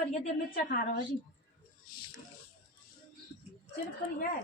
पर ये मिर्चा खा रहा है जी। सिर्फ पर ये